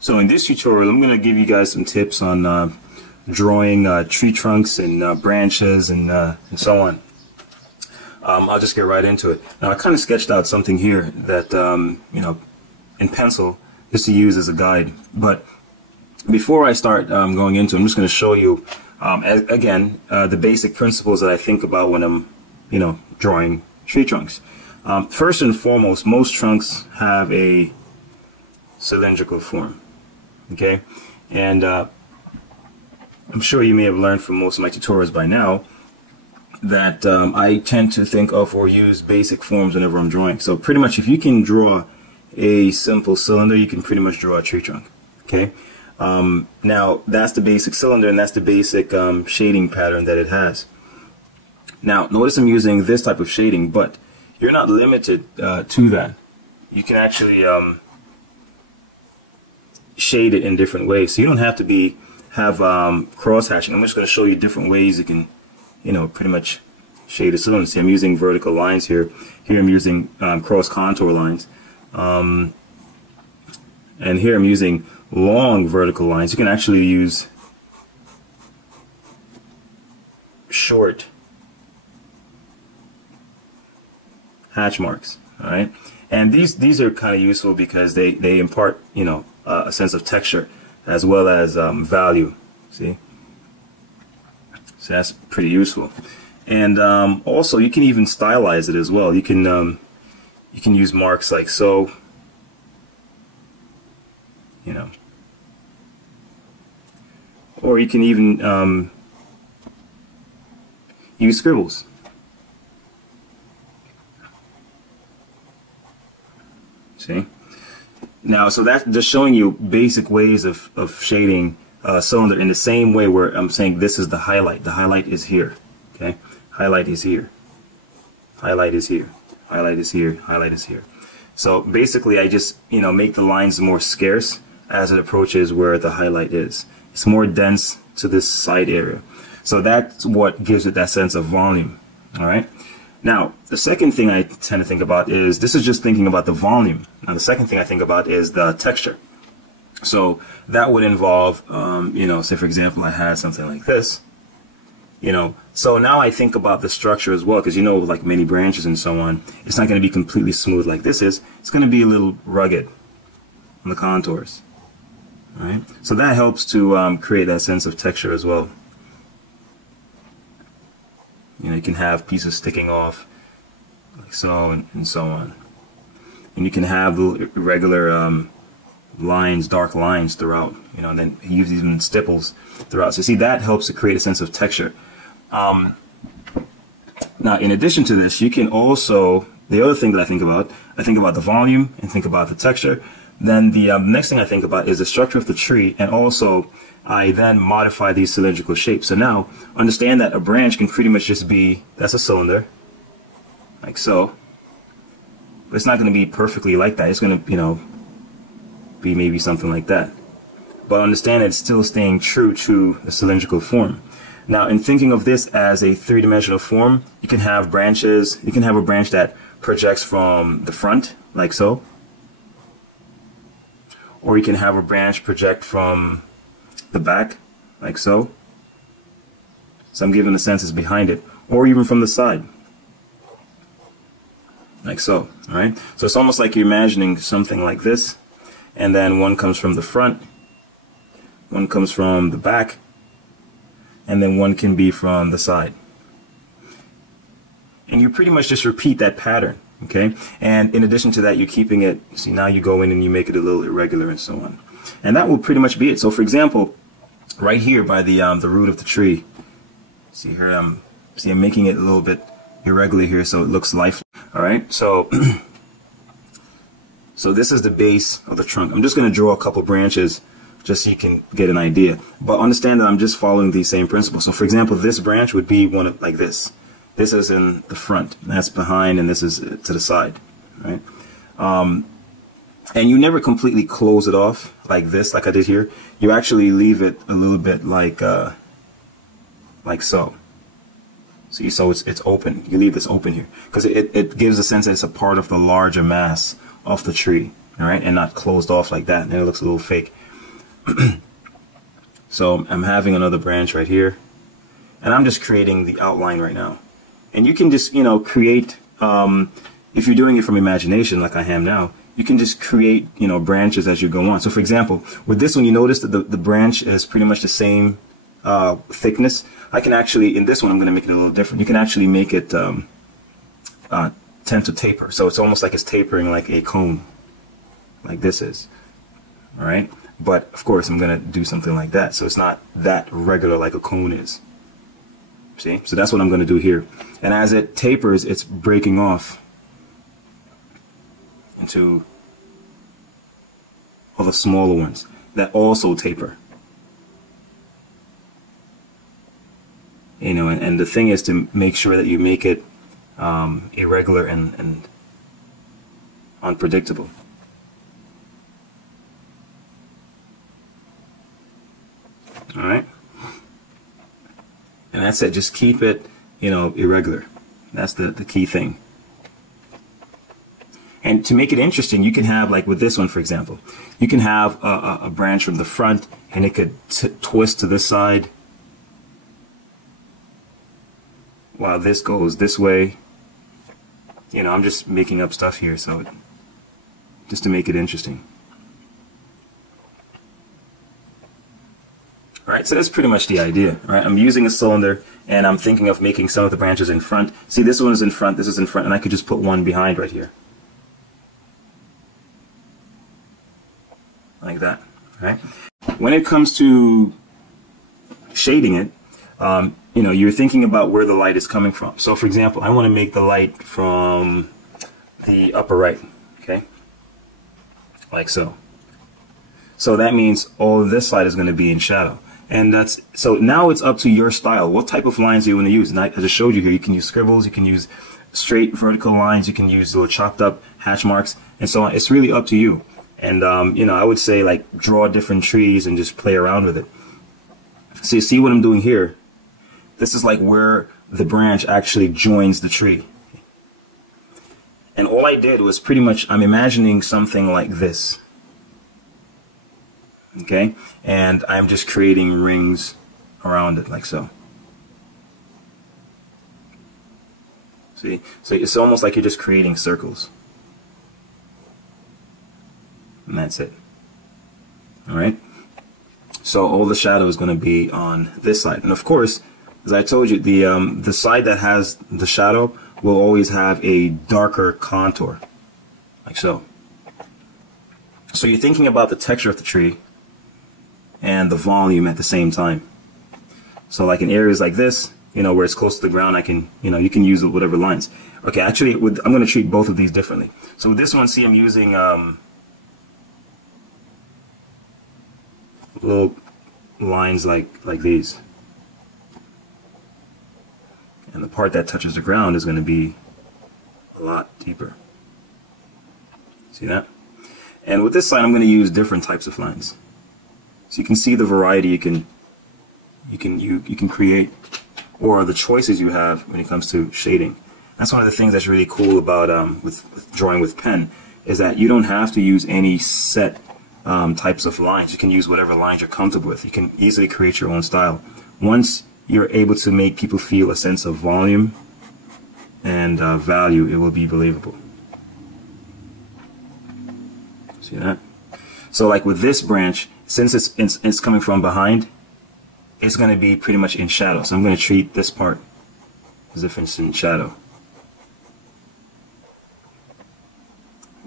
So in this tutorial, I'm going to give you guys some tips on drawing tree trunks and branches and so on. I'll just get right into it. Now I kind of sketched out something here that you know, in pencil, just to use as a guide. But before I start going into it, I'm just going to show you again the basic principles that I think about when I'm drawing tree trunks. First and foremost, most trunks have a cylindrical form. Okay, and I'm sure you may have learned from most of my tutorials by now that I tend to think of or use basic forms whenever I'm drawing. So pretty much if you can draw a simple cylinder, you can pretty much draw a tree trunk. Okay, now that's the basic cylinder and that's the basic shading pattern that it has. Now notice I'm using this type of shading, but you're not limited to that. You can actually shade it in different ways, so you don't have to have cross hatching. I'm just going to show you different ways you can pretty much shade a cylinder. See, I'm using vertical lines here. Here I'm using cross contour lines, and here I'm using long vertical lines. You can actually use short hatch marks. All right, and these are kind of useful because they impart a sense of texture as well as value. See, so that's pretty useful. And also you can even stylize it as well. You can use marks like so, or you can even use scribbles. See? Now, so that's just showing you basic ways of shading a cylinder in the same way where I'm saying this is the highlight. The highlight is here. Okay? Highlight is here. Highlight is here. Highlight is here. Highlight is here. So basically I just, make the lines more scarce as it approaches where the highlight is. It's more dense to this side area. So that's what gives it that sense of volume. Alright? Now, the second thing I tend to think about is, this is just thinking about the volume. Now, the second thing I think about is the texture. So that would involve, say for example, I had something like this, so now I think about the structure as well, because like many branches and so on, it's not going to be completely smooth like this is. It's going to be a little rugged on the contours. All right? So that helps to create that sense of texture as well. You can have pieces sticking off like so and so on. And you can have little irregular lines, dark lines throughout, and then he uses even stipples throughout. So see, that helps to create a sense of texture. Now, in addition to this, you can also, the other thing that I think about the volume and think about the texture. Then the next thing I think about is the structure of the tree, and also I then modify these cylindrical shapes. So now, understand that a branch can pretty much just be, that's a cylinder, like so. But it's not going to be perfectly like that. It's going to, be maybe something like that. But understand that it's still staying true to the cylindrical form. Now, in thinking of this as a three-dimensional form, you can have branches. You can have a branch that projects from the front, like so. Or you can have a branch project from the back, like so. So I'm giving the sense it's behind it. Or even from the side, like so. All right. So it's almost like you're imagining something like this, and then one comes from the front, one comes from the back, and then one can be from the side. And you pretty much just repeat that pattern. Okay, and in addition to that, you're keeping it, see, now you go in and you make it a little irregular and so on. And that will pretty much be it. So for example, right here by the root of the tree, see here, I'm making it a little bit irregular here so it looks lifeless. All right, so so this is the base of the trunk. I'm just going to draw a couple branches just so you can get an idea. But understand that I'm just following these same principles. So for example, this branch would be one of like this. This is in the front, that's behind, and this is to the side, right? And you never completely close it off like this, like I did here. You actually leave it a little bit like so. See, so it's open. You leave this open here because it gives a sense that it's a part of the larger mass of the tree. all right, and not closed off like that, and it looks a little fake. So I'm having another branch right here, and I'm just creating the outline right now. And you can just, you know, create, if you're doing it from imagination like I am now, you can just create, you know, branches as you go on. So for example, with this one, you notice that the branch is pretty much the same thickness. I can actually, in this one, I'm going to make it a little different. You can actually make it tend to taper. So it's almost like it's tapering like a cone, like this is. All right. But of course, I'm going to do something like that. So it's not that regular like a cone is. See? So that's what I'm going to do here. And as it tapers, it's breaking off into all the smaller ones that also taper. You know, and the thing is to make sure that you make it irregular and unpredictable. All right. And that's it. Just keep it, you know, irregular. That's the key thing. And to make it interesting, you can have, like with this one, for example, you can have a branch from the front, and it could twist to this side, while this goes this way. You know, I'm just making up stuff here, so just to make it interesting. All right, so that's pretty much the idea. All right, I'm using a cylinder, and I'm thinking of making some of the branches in front. See, this one is in front, this is in front, and I could just put one behind right here. Like that, right? When it comes to shading it, you know, you're thinking about where the light is coming from. So, for example, I want to make the light from the upper right, okay? Like so. So that means all of this side is going to be in shadow. And that's, so now it's up to your style. What type of lines do you want to use? And I just showed you here, you can use scribbles, you can use straight vertical lines, you can use little chopped up hatch marks, and so on. It's really up to you. And, you know, I would say, like, draw different trees and just play around with it. So you see what I'm doing here? This is like where the branch actually joins the tree. And all I did was pretty much, I'm imagining something like this. Okay? And I'm just creating rings around it, like so. See? So it's almost like you're just creating circles. And that's it. Alright? So all the shadow is going to be on this side. And of course, as I told you, the side that has the shadow will always have a darker contour. Like so. So you're thinking about the texture of the tree and the volume at the same time. So like in areas like this, you know, where it's close to the ground, I can, you know, you can use whatever lines. Okay, actually, I'm going to treat both of these differently. So with this one, see, I'm using little lines like these. And the part that touches the ground is going to be a lot deeper. See that? And with this side, I'm going to use different types of lines. So you can see the variety you can create, or the choices you have when it comes to shading. That's one of the things that's really cool about with drawing with pen, is that you don't have to use any set types of lines. You can use whatever lines you're comfortable with. You can easily create your own style. Once you're able to make people feel a sense of volume and value, it will be believable. See that? So like with this branch, since it's coming from behind, it's going to be pretty much in shadow. So I'm going to treat this part as if it's in shadow.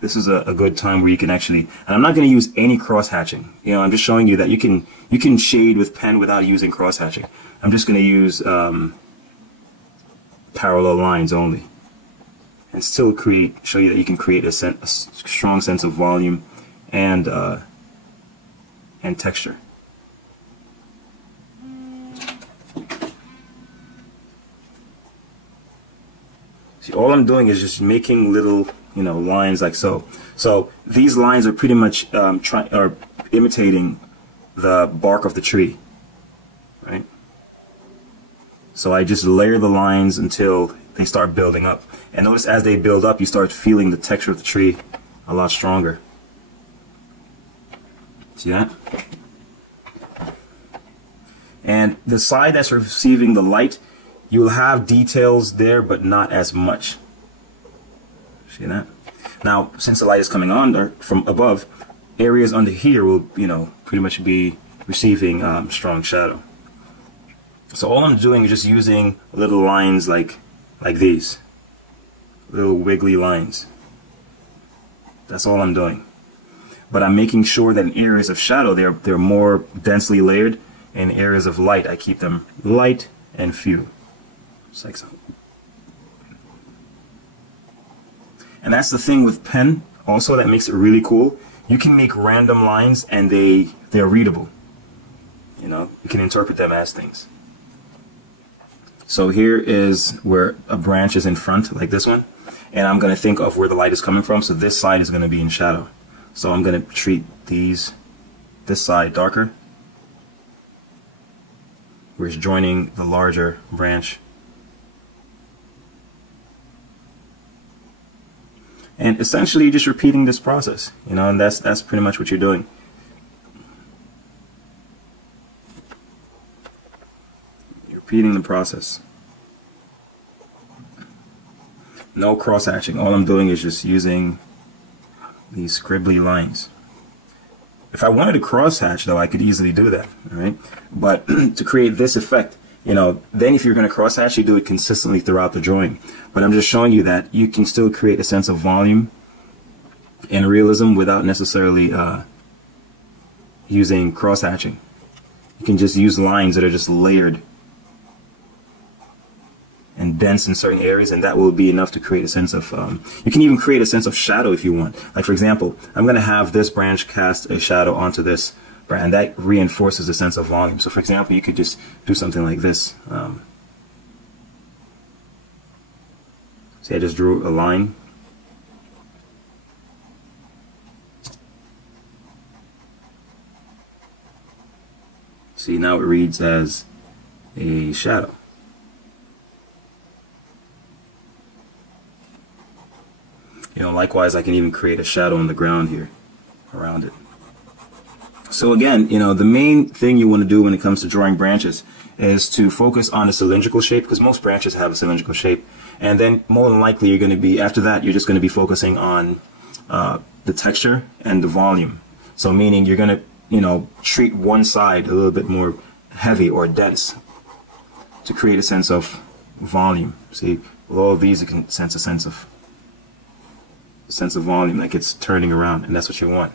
This is a good time where you can actually, and I'm not going to use any cross hatching. You know, I'm just showing you that you can shade with pen without using cross hatching. I'm just going to use parallel lines only, and still show you that you can create a strong sense of volume and texture. See, all I'm doing is just making little, you know, lines like so. So these lines are pretty much are imitating the bark of the tree, right? So I just layer the lines until they start building up. And notice as they build up, you start feeling the texture of the tree a lot stronger. See that? And the side that's receiving the light, you will have details there, but not as much. See that? Now, since the light is coming on there from above, areas under here will, pretty much be receiving strong shadow. So all I'm doing is just using little lines like these, little wiggly lines. That's all I'm doing. But I'm making sure that in areas of shadow they're more densely layered, and in areas of light I keep them light and few. Just like so. And that's the thing with pen also that makes it really cool. You can make random lines and they're readable. You can interpret them as things. So here is where a branch is in front, like this one, and I'm going to think of where the light is coming from, so this side is going to be in shadow. So I'm going to treat this side darker, where it's joining the larger branch. And essentially just repeating this process, and that's pretty much what you're doing. You're repeating the process. No cross hatching. All I'm doing is just using these scribbly lines. If I wanted to cross hatch though, I could easily do that, all right? But to create this effect, then if you're going to cross hatch, you do it consistently throughout the drawing. But I'm just showing you that you can still create a sense of volume and realism without necessarily using cross hatching. You can just use lines that are just layered and dense in certain areas, and that will be enough to create a sense of, you can even create a sense of shadow if you want. Like for example, I'm going to have this branch cast a shadow onto this branch, and that reinforces the sense of volume. So for example, you could just do something like this. See, I just drew a line. See, now it reads as a shadow. Likewise, I can even create a shadow on the ground here around it. So again, the main thing you want to do when it comes to drawing branches is to focus on a cylindrical shape, because most branches have a cylindrical shape. And then more than likely you're going to be, after that, you're just going to be focusing on the texture and the volume. So meaning you're going to, treat one side a little bit more heavy or dense to create a sense of volume. See, with all of these you can sense a sense of volume, like it's turning around, and that's what you want.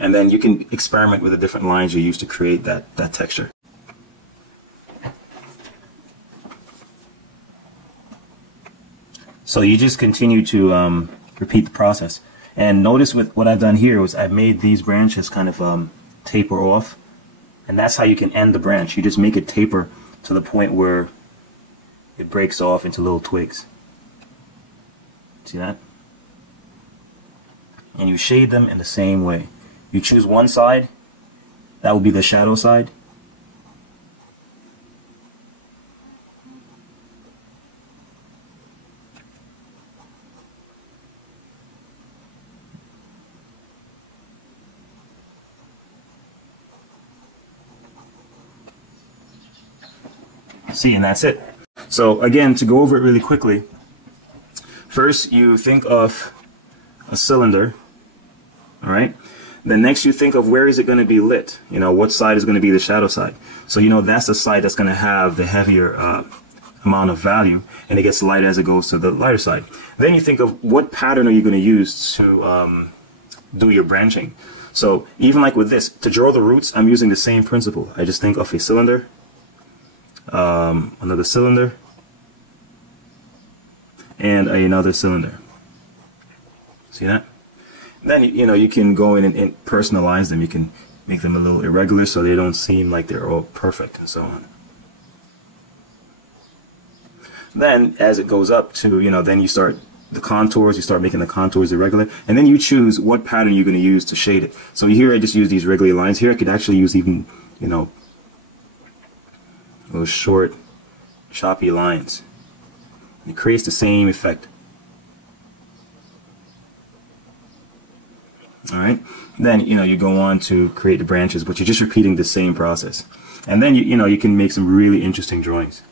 And then you can experiment with the different lines you use to create that texture. So you just continue to repeat the process. And notice what I've done here was I've made these branches kind of taper off, and that's how you can end the branch. You just make it taper to the point where it breaks off into little twigs. See that? And you shade them in the same way. You choose one side, that will be the shadow side. See, and that's it. So again, to go over it really quickly, first you think of a cylinder, all right? Then next you think of where is it going to be lit, what side is going to be the shadow side. So that's the side that's going to have the heavier amount of value, and it gets lighter as it goes to the lighter side. Then you think of what pattern are you going to use to do your branching. So even like with this, to draw the roots, I'm using the same principle. I just think of a cylinder, another cylinder, and another cylinder. See that? Then you can go in and personalize them. You can make them a little irregular so they don't seem like they're all perfect and so on. Then as it goes up to, then you start the contours, you start making the contours irregular, and then you choose what pattern you're going to use to shade it. So here I just use these regular lines. Here I could actually use even, those short, choppy lines. It creates the same effect. All right. Then, you go on to create the branches, but you're just repeating the same process. And then, you can make some really interesting drawings.